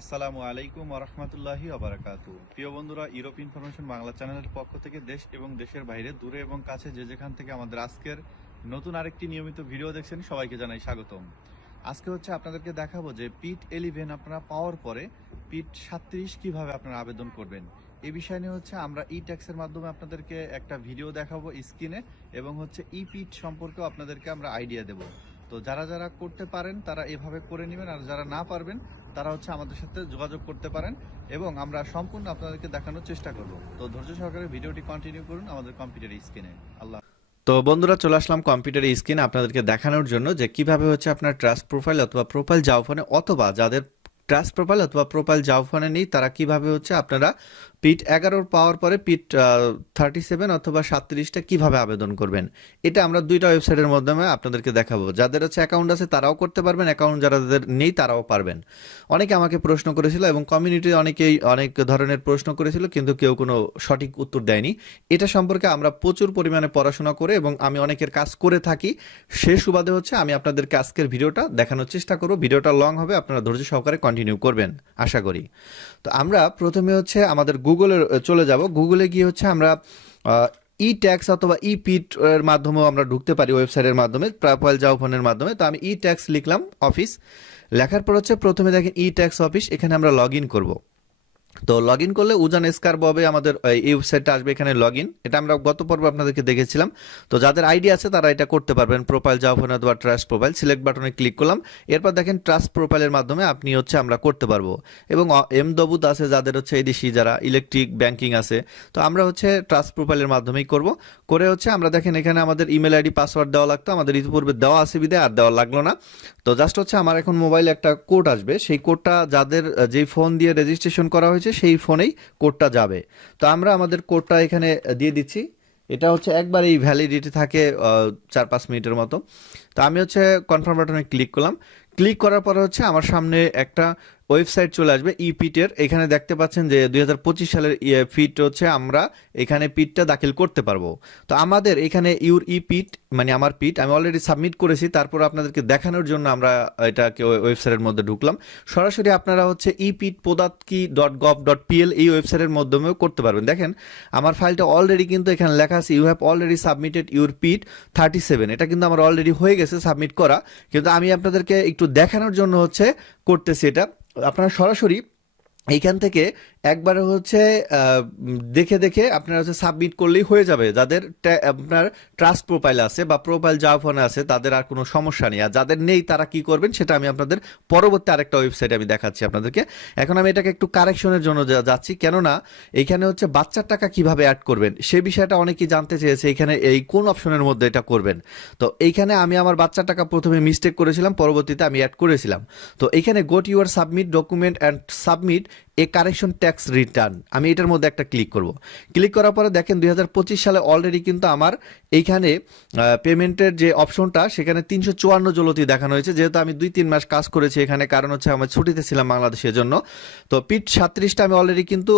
আসসালামু আলাইকুম ওরহমতুল্লাহি আবরাকাতু প্রিয় বন্ধুরা ইউরোপ ইনফরমেশন বাংলা চ্যানেলের পক্ষ থেকে দেশ এবং দেশের বাইরে, দূরে এবং কাছে যে যেখান থেকে আমাদের আজকের নতুন আরেকটি নিয়মিত ভিডিও দেখছেন, সবাইকে জানাই স্বাগতম। আজকে হচ্ছে আপনাদেরকে দেখাবো যে পিট এলিভেন আপনারা পাওয়ার পরে পিট সাত্রিশ কীভাবে আপনারা আবেদন করবেন। এই বিষয় নিয়ে হচ্ছে আমরা ই ট্যাক্সের মাধ্যমে আপনাদেরকে একটা ভিডিও দেখাবো স্ক্রিনে এবং হচ্ছে ই পিট সম্পর্কেও আপনাদেরকে আমরা আইডিয়া দেব। তো যারা যারা করতে পারেন, তারা এভাবে করে নেবেন আর যারা না পারবেন তারা হচ্ছে আমাদের সাথে যোগাযোগ করতে পারেন এবং আমরা সম্পূর্ণ আপনাদেরকে দেখানোর চেষ্টা করব। তো ধৈর্য সহকারে ভিডিওটি কন্টিনিউ করুন আমাদের কম্পিউটার স্ক্রিনে আল্লাহ তো বন্ধুরা, চলে আসলাম কম্পিউটার স্ক্রিন আপনাদেরকে দেখানোর জন্য যে কীভাবে হচ্ছে আপনার ট্রাস্ট প্রোফাইল অথবা প্রোফাইল যাও ফোনে অথবা যাদের ট্রাস্ট প্রোফাইল অথবা প্রোফাইল যাও ফোনে নেই, তারা কীভাবে হচ্ছে আপনারা পিট এগারোর পাওয়ার পরে পিট থার্টি সেভেন অথবা সাতত্রিশটা কীভাবে আবেদন করবেন? এটা আমরা দুইটা ওয়েবসাইটের মাধ্যমে আপনাদেরকে দেখাবো। যাদের হচ্ছে অ্যাকাউন্ট আছে তারাও করতে পারবেন অ্যাকাউন্ট যাদের নেই তারাও পারবেন। অনেকে আমাকে প্রশ্ন করেছিল এবং কমিউনিটি অনেকেই অনেক ধরনের প্রশ্ন করেছিল, কিন্তু কেউ কোনো সঠিক উত্তর দেয়নি। এটা সম্পর্কে আমরা প্রচুর পরিমাণে পড়াশোনা করে এবং আমি অনেকের কাজ করে থাকি। সে সুবাদে হচ্ছে আমি আপনাদেরকে আজকের ভিডিওটা দেখানোর চেষ্টা করব। ভিডিওটা লং হবে, আপনারা ধৈর্য সহকারে কন্টিনিউ করবেন, আশা করি। তো আমরা প্রথমে হচ্ছে আমাদের গুগলে চলে যাব। গুগলে গিয়ে হচ্ছে আমরা ই ট্যাক্স অথবা ই পিট এর মাধ্যমেও আমরা ঢুকতে পারি ওয়েবসাইটের মাধ্যমে প্রোফাইল যাও ফোনের মাধ্যমে। তো আমি ই ট্যাক্স লিখলাম অফিস লেখার পর হচ্ছে প্রথমে দেখেন ই ট্যাক্স অফিস এখানে আমরা লগ ইন করব। তো লগ ইন করলে উজান স্কার ববে আমাদের, এই ওয়েবসাইটটা আসবে এখানে লগ ইন এটা আমরা গত পর্বে আপনাদেরকে দেখেছিলাম। তো যাদের আইডি আছে তারা এটা করতে পারবেন। প্রোফাইল ফোন অথবা ট্রাস্ট প্রোফাইল সিলেক্ট বাটনে ক্লিক করলাম। এরপর দেখেন ট্রাস্ট প্রোফাইলের মাধ্যমে আপনি হচ্ছে আমরা করতে পারব। এবং এম দবুত আছে যাদের হচ্ছে এই দেশি যারা ইলেকট্রিক ব্যাংকিং আছে। তো আমরা হচ্ছে ট্রাস্ট প্রোফাইলের মাধ্যমেই করব। করে হচ্ছে আমরা দেখেন এখানে আমাদের ইমেল আইডি পাসওয়ার্ড দেওয়া লাগতো। আমাদের ইতিপূর্বে দেওয়া আছে বিদে আর দেওয়া লাগল না। তো জাস্ট হচ্ছে আমার এখন মোবাইলে একটা কোড আসবে। সেই কোডটা যাদের যেই ফোন দিয়ে রেজিস্ট্রেশন করা হয়েছে সেই ফোনেই কোডটা যাবে। তো আমরা আমাদের কোডটা এখানে দিয়ে দিচ্ছি। এটা হচ্ছে একবার এই ভ্যালিডিটি থাকে চার পাঁচ মিনিটের মতো। তো আমি হচ্ছে কনফার্ম বাটনে ক্লিক করলাম। ক্লিক করার পরে হচ্ছে আমার সামনে একটা ওয়েবসাইট চলে আসবে ই পিটের এখানে দেখতে পাচ্ছেন যে দুই হাজার পঁচিশ সালের ফিট হচ্ছে আমরা এখানে পিটটা দাখিল করতে পারব। তো আমাদের এখানে ইউর ই পিট মানে আমার পিট আমি অলরেডি সাবমিট করেছি, তারপর আপনাদেরকে দেখানোর জন্য আমরা এটাকে ওয়েবসাইটের মধ্যে ঢুকলাম। সরাসরি আপনারা হচ্ছে ই পিট পোদাতকি ডট গভ ডট পিএল এই ওয়েবসাইটের মাধ্যমেও করতে পারবেন। দেখেন, আমার ফাইলটা অলরেডি কিন্তু এখানে লেখা আছে you have already submitted your PIT thirty seven এটা কিন্তু আমার অলরেডি হয়ে গেছে সাবমিট করা। কিন্তু আমি আপনাদেরকে একটু দেখানোর জন্য হচ্ছে করতেছি এটা। আপনারা সরাসরি এইখান থেকে একবারে হচ্ছে দেখে দেখে আপনারা হচ্ছে সাবমিট করলেই হয়ে যাবে। যাদের আপনার ট্রাস্ট প্রোফাইল আছে বা প্রোফাইল যাওয়া ফোনে আছে, তাদের আর কোনো সমস্যা নেই। আর যাদের নেই, তারা কি করবেন সেটা আমি আপনাদের পরবর্তী আরেকটা ওয়েবসাইটে আমি দেখাচ্ছি আপনাদেরকে। এখন আমি এটাকে একটু কারেকশনের জন্য যাচ্ছি। কেননা এইখানে হচ্ছে বাচ্চার টাকা কীভাবে অ্যাড করবেন, সে বিষয়টা অনেকেই জানতে চেয়েছে। এখানে এই কোন অপশনের মধ্যে এটা করবেন? তো এইখানে আমি আমার বাচ্চার টাকা প্রথমে মিস্টেক করেছিলাম, পরবর্তীতে আমি অ্যাড করেছিলাম। তো এইখানে got your submit document and submit a correction tax return. আমি এটার মধ্যে একটা ক্লিক করব। ক্লিক করার পরে দেখেন দুই হাজার পঁচিশ সালে অলরেডি কিন্তু আমার এইখানে পেমেন্টের যে অপশনটা, সেখানে তিনশো চুয়ান্ন জলতি দেখানো হয়েছে। যেহেতু আমি দুই তিন মাস কাজ করেছি, এখানে কারণ হচ্ছে আমার ছুটিতে ছিলাম বাংলাদেশের জন্য। তো পিট সাত্রিশটা আমি অলরেডি কিন্তু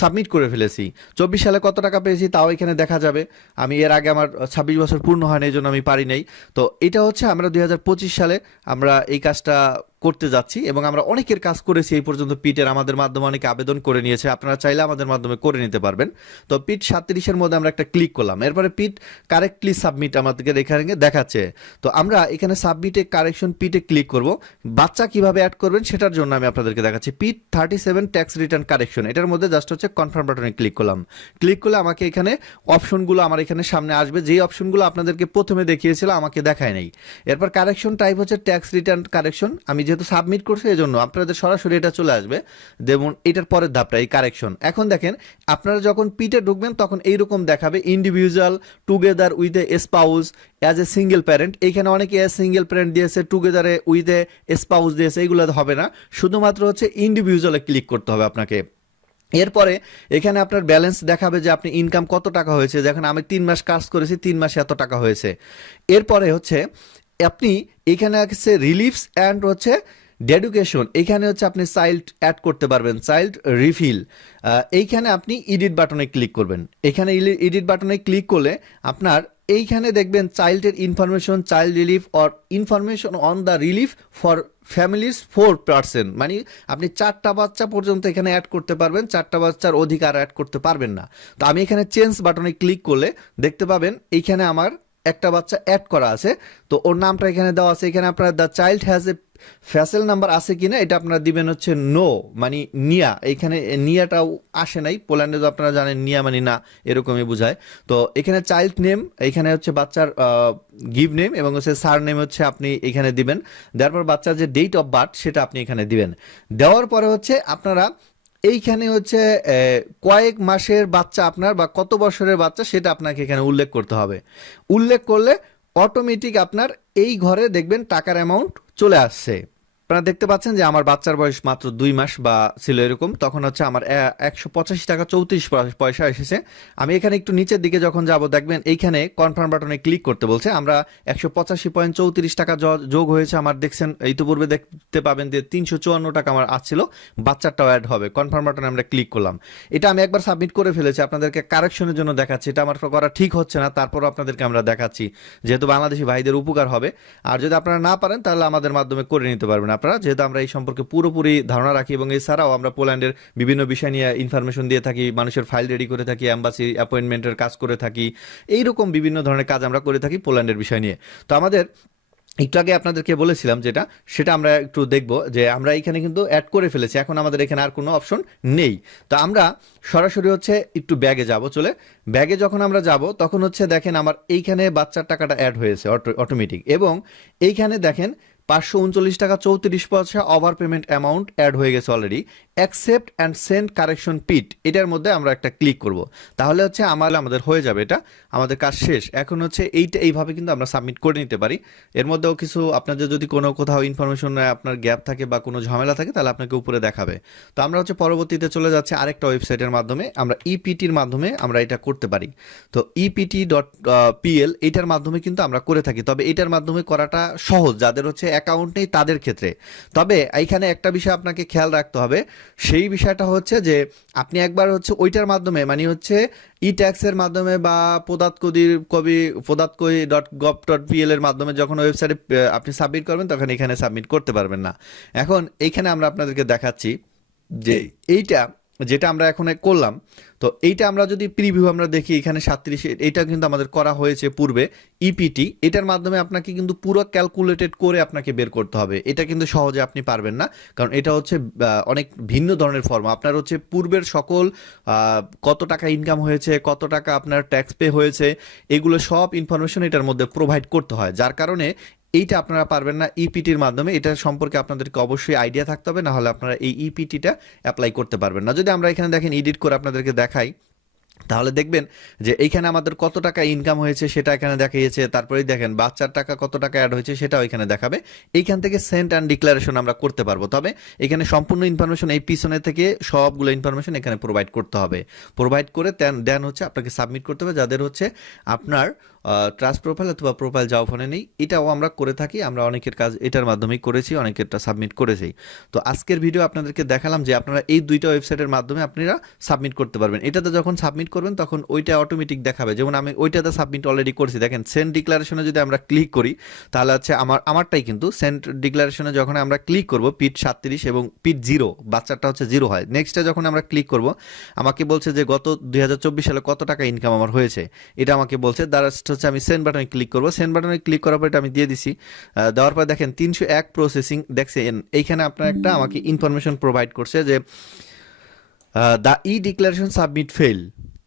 সাবমিট করে ফেলেছি। চব্বিশ সালে কত টাকা পেয়েছি, তাও এখানে দেখা যাবে। আমি এর আগে আমার ছাব্বিশ বছর পূর্ণ হয়নি এই জন্য আমি পারি নাই। তো এটা হচ্ছে আমরা দু হাজার পঁচিশ সালে আমরা এই কাজটা করতে যাচ্ছি এবং আমরা অনেকের কাজ করেছি এই পর্যন্ত পিটের আমাদের মাধ্যমে অনেকে আবেদন করে নিয়েছে। আপনারা চাইলে আমাদের মাধ্যমে করে নিতে পারবেন। তো পিট সাতত্রিশের মধ্যে আমরা একটা ক্লিক করলাম। এরপরে পিট কারেক্টলি সাবমিট আমাদেরকে এখানে দেখাচ্ছে। তো আমরা এখানে সাবমিটে কারেকশন পিটে ক্লিক করব। বাচ্চা কীভাবে অ্যাড করবেন সেটার জন্য আমি আপনাদেরকে দেখাচ্ছি। PIT thirty seven tax return correction. এটার মধ্যে জাস্ট হচ্ছে কনফার্ম বাটনে ক্লিক করলাম। ক্লিক করলে আমাকে এখানে অপশনগুলো আমার এখানে সামনে আসবে। যেই অপশনগুলো আপনাদেরকে প্রথমে দেখিয়েছিল আমাকে দেখায় নাই। এরপর কারেকশন টাইপ হচ্ছে ট্যাক্স রিটার্ন কারেকশন। আমি যেহেতু সাবমিট করছে এই জন্য আপনাদের সরাসরি এটা চলে আসবে। যেমন এটার পরের ধাপটা, এই কারেকশন এখন দেখেন, আপনারা যখন পিটে ঢুকবেন, তখন এইরকম দেখাবে individual together with a spouse as a single parent এইখানে অনেকে সিঙ্গেল প্যারেন্ট দিয়েছে টুগেদারে উইথ এ স্পাউস দিয়েছে এইগুলো হবে না। শুধুমাত্র হচ্ছে ইন্ডিভিজুয়ালে ক্লিক করতে হবে আপনাকে। এরপরে, এখানে আপনার ব্যালেন্স দেখাবে যে আপনি ইনকাম কত টাকা হয়েছে। দেখেন, আমি তিন মাস কাজ করেছি, তিন মাসে এত টাকা হয়েছে। এরপরে হচ্ছে আপনি এখানে আছে রিলিফস অ্যান্ড হচ্ছে ডেডুকেশন এখানে হচ্ছে আপনি চাইল্ড অ্যাড করতে পারবেন চাইল্ড রিফিল এইখানে আপনি এডিট বাটনে ক্লিক করবেন। এখানে এডিট বাটনে ক্লিক করলে আপনার এইখানে দেখবেন চাইল্ডের information child relief or information on the relief for families four percent মানে আপনি চারটা বাচ্চা পর্যন্ত এখানে অ্যাড করতে পারবেন, চারটা বাচ্চার অধিকার অ্যাড করতে পারবেন না। তো আমি এখানে চেঞ্জ বাটনে ক্লিক করলে দেখতে পাবেন এইখানে আমার একটা বাচ্চা অ্যাড করা আছে। তো ওর নামটা এখানে দেওয়া আছে। এখানে আপনার the child has a vessel number আছে কিনা, এটা আপনারা দিবেন হচ্ছে নো মানে নিয়া। এইখানে নিয়াটাও আসে নাই। পোল্যান্ডে তো আপনারা জানেন, নিয়া মানে না, এরকমই বোঝায়। তো এখানে চাইল্ড নেম এখানে হচ্ছে বাচ্চার গিভ নেম এবং হচ্ছে সার নেম হচ্ছে আপনি এখানে দিবেন। দেওয়ার পর বাচ্চার যে ডেট অফ বার্থ সেটা আপনি এখানে দিবেন। দেওয়ার পরে হচ্ছে আপনারা এইখানে হচ্ছে কয়েক মাসের বাচ্চা আপনার বা কত বছরের বাচ্চা সেটা আপনাকে এখানে উল্লেখ করতে হবে। উল্লেখ করলে অটোমেটিক আপনার এই ঘরে দেখবেন টাকার অ্যামাউন্ট চলে আসছে। আপনারা দেখতে পাচ্ছেন যে আমার বাচ্চার বয়স মাত্র দুই মাস বা ছিল এরকম, তখন হচ্ছে আমার একশো পঁচাশি টাকা চৌত্রিশ পয়সা এসেছে। আমি এখানে একটু নিচের দিকে যখন যাব, দেখবেন এইখানে কনফার্ম বাটনে ক্লিক করতে বলছে। আমরা একশো পঁচাশি পয়েন্ট চৌত্রিশ টাকা যোগ হয়েছে আমার, দেখছেন, ইতিপূর্বে দেখতে পাবেন যে তিনশো চুয়ান্ন টাকা আমার আসছিল বাচ্চারটাও অ্যাড হবে। কনফার্ম বাটনে আমরা ক্লিক করলাম। এটা আমি একবার সাবমিট করে ফেলেছি, আপনাদেরকে কারেকশনের জন্য দেখাচ্ছি। এটা আমার করা ঠিক হচ্ছে না, তারপরও আপনাদেরকে আমরা দেখাচ্ছি। যেহেতু বাংলাদেশি ভাইদের উপকার হবে, আর যদি আপনারা না পারেন, তাহলে আমাদের মাধ্যমে করে নিতে পারবেন। আপনারা, যেহেতু আমরা এই সম্পর্কে পুরোপুরি ধারণা রাখি এবং এছাড়াও আমরা পোল্যান্ডের বিভিন্ন বিষয় নিয়ে ইনফরমেশন দিয়ে থাকি, মানুষের ফাইল রেডি করে থাকি অ্যাম্বাসি অ্যাপয়েন্টমেন্টের কাজ করে থাকি, এইরকম বিভিন্ন ধরনের কাজ আমরা করে থাকি পোল্যান্ডের বিষয় নিয়ে। তো আমাদের একটু আগে আপনাদেরকে বলেছিলাম যেটা, সেটা আমরা একটু দেখব যে আমরা এখানে কিন্তু অ্যাড করে ফেলেছি, এখন আমাদের এখানে আর কোনো অপশন নেই। তো আমরা সরাসরি হচ্ছে একটু ব্যাগে যাব, চলে। ব্যাগে যখন আমরা যাব, তখন হচ্ছে দেখেন আমার এইখানে বাচ্চার টাকাটা অ্যাড হয়েছে অটোমেটিক এবং এইখানে দেখেন পাঁচশো উনচল্লিশ টাকা চৌত্রিশ পয়সা ওভার পেমেন্ট অ্যামাউন্ট অ্যাড হয়ে গেছে already accept and send correction পিট এটার মধ্যে আমরা একটা ক্লিক করব। তাহলে হচ্ছে আমার আমাদের হয়ে যাবে এটা, আমাদের কাজ শেষ। এখন হচ্ছে এইটা, এইভাবে কিন্তু আমরা সাবমিট করে নিতে পারি। এর মধ্যেও কিছু আপনাদের যদি কোনো কোথাও ইনফরমেশন আপনার গ্যাপ থাকে বা কোনো ঝামেলা থাকে, তাহলে আপনাকে উপরে দেখাবে। তো আমরা হচ্ছে পরবর্তীতে চলে যাচ্ছে আরেকটা ওয়েবসাইটের মাধ্যমে। আমরা ইপিটির মাধ্যমে আমরা এটা করতে পারি। তো ইপিটি ডট পিএল এটার মাধ্যমে কিন্তু আমরা করে থাকি। তবে এটার মাধ্যমে করাটা সহজ। যাদের হচ্ছে অ্যাকাউন্ট নেই, তাদের ক্ষেত্রে। তবে এইখানে একটা বিষয় আপনাকে খেয়াল রাখতে হবে। সেই বিষয়টা হচ্ছে যে আপনি একবার হচ্ছে ওইটার মাধ্যমে মানে হচ্ছে ই ট্যাক্সের মাধ্যমে বা পদাতকদির কবি পদাতকই ডট গভ ডট পিএল এর মাধ্যমে যখন ওয়েবসাইটে আপনি সাবমিট করবেন তখন এখানে সাবমিট করতে পারবেন না। এখন এইখানে আমরা আপনাদেরকে দেখাচ্ছি যে এইটা যেটা আমরা এখন করলাম, তো এইটা আমরা যদি প্রিভিউ আমরা দেখি, এখানে সাতত্রিশ এটা কিন্তু আমাদের করা হয়েছে পূর্বে ইপিটি এটার মাধ্যমে আপনাকে কিন্তু পুরো ক্যালকুলেটেড করে আপনাকে বের করতে হবে। এটা কিন্তু সহজে আপনি পারবেন না, কারণ এটা হচ্ছে অনেক ভিন্ন ধরনের ফর্ম আপনার হচ্ছে পূর্বের সকল কত টাকা ইনকাম হয়েছে, কত টাকা আপনার ট্যাক্স পে হয়েছে, এগুলো সব ইনফরমেশন এটার মধ্যে প্রোভাইড করতে হয়। যার কারণে এইটা আপনারা পারবেন না ইপিটির মাধ্যমে। এটা সম্পর্কে আপনাদেরকে অবশ্যই আইডিয়া থাকতে হবে না হলে আপনারা এই ইপিটিটা অ্যাপ্লাই করতে পারবেন না। যদি আমরা এখানে দেখেন এডিট করে আপনাদেরকে দেখাই, তাহলে দেখবেন যে এইখানে আমাদের কত টাকা ইনকাম হয়েছে সেটা এখানে দেখিয়েছে, তারপরেই দেখেন বাচ্চার টাকা কত টাকা অ্যাড হয়েছে সেটাও এখানে দেখাবে। এইখান থেকে সেন্ট অ্যান্ড ডিক্লারেশন আমরা করতে পারব। তবে এখানে সম্পূর্ণ ইনফরমেশন এই পিছনে থেকে সবগুলো ইনফরমেশন এখানে প্রোভাইড করতে হবে। প্রোভাইড করে দেন দেন হচ্ছে আপনাকে সাবমিট করতে হবে, যাদের হচ্ছে আপনার ট্রাস্ট প্রোফাইল অথবা প্রোফাইল যাও ফোনে নেই, এটাও আমরা করে থাকি, আমরা অনেকের কাজ এটার মাধ্যমেই করেছি, অনেকেরটা সাবমিট করেছি। তো আজকের ভিডিও আপনাদেরকে দেখালাম যে আপনারা এই দুইটা ওয়েবসাইটের মাধ্যমে আপনারা সাবমিট করতে পারবেন। এটাতে যখন সাবমিট করবেন, তখন ওইটা অটোমেটিক দেখাবে। যেমন আমি ওইটাতে সাবমিট অলরেডি করছি। দেখেন সেন্ট ডিক্লারেশনে যদি আমরা ক্লিক করি, তাহলে হচ্ছে আমার, আমারটাই কিন্তু সেন্ট ডিক্লারেশনে যখন আমরা ক্লিক করব পিট সাতত্রিশ এবং পিট জিরো বাচ্চাটা হচ্ছে জিরো হয়। নেক্সটে যখন আমরা ক্লিক করব, আমাকে বলছে যে গত দুই হাজার চব্বিশ সালে কত টাকা ইনকাম আমার হয়েছে? এটা আমাকে বলছে দ্বারা হচ্ছে আমি সেন্ড বাটনে ক্লিক করব। সেন্ড বাটনে ক্লিক করার পর এটা আমি দিয়ে দিছি। দেওয়ার পর দেখেন তিনশো এক প্রসেসিং দেখছেন? এইখানে আপনার একটা আমাকে ইনফরমেশন প্রোভাইড করছে যে the e declaration submit fail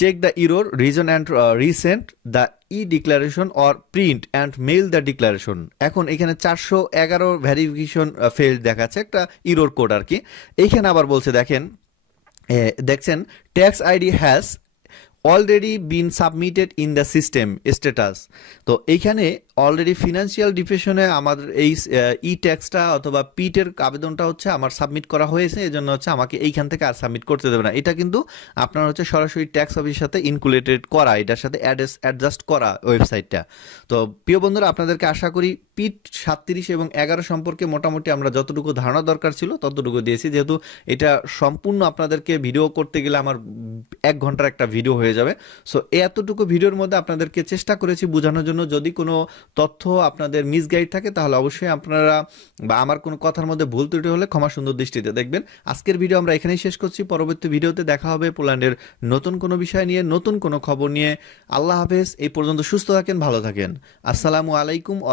check the error reason and resend the e declaration or print and mail the declaration এখন এখানে চারশো এগারো ভ্যারিফিকেশন ফেল দেখাচ্ছে একটা ইরোর কোড আর কি। এইখানে আবার বলছে, দেখেন দেখছেন tax ID has already been submitted in the system status তো এইখানে অলরেডি ফিনান্সিয়াল ডিফেশনে আমাদের এই ই ট্যাক্সটা অথবা পিটের আবেদনটা হচ্ছে আমার সাবমিট করা হয়েছে এই জন্য হচ্ছে আমাকে এইখান থেকে আর সাবমিট করতে দেবে না। এটা কিন্তু আপনার হচ্ছে সরাসরি ট্যাক্স অফিসের সাথে ইনকুলেটেড করা, এটার সাথে অ্যাডজাস্ট করা ওয়েবসাইটটা তো প্রিয় বন্ধুরা, আপনাদেরকে আশা করি পিট সাতত্রিশ এবং এগারো সম্পর্কে মোটামুটি আমরা যতটুকু ধারণা দরকার ছিল ততটুকু দিয়েছি। যেহেতু এটা সম্পূর্ণ আপনাদেরকে ভিডিও করতে গেলে আমার এক ঘণ্টার একটা ভিডিও হয়ে যাবে। সো এতটুকু ভিডিওর মধ্যে আপনাদেরকে চেষ্টা করেছি বোঝানোর জন্য। যদি কোনো তথ্য আপনাদের মিসগাইড থাকে, তাহলে অবশ্যই আপনারা বা আমার কোনো কথার মধ্যে ভুল ত্রুটি হলে ক্ষমা সুন্দর দৃষ্টিতে দেখবেন। আজকের ভিডিও আমরা এখানেই শেষ করছি। পরবর্তী ভিডিওতে দেখা হবে পোল্যান্ডের নতুন কোনো বিষয় নিয়ে, নতুন কোনো খবর নিয়ে। আল্লাহ হাফেজ। এই পর্যন্ত সুস্থ থাকেন, ভালো থাকেন। আসসালামু আলাইকুম আ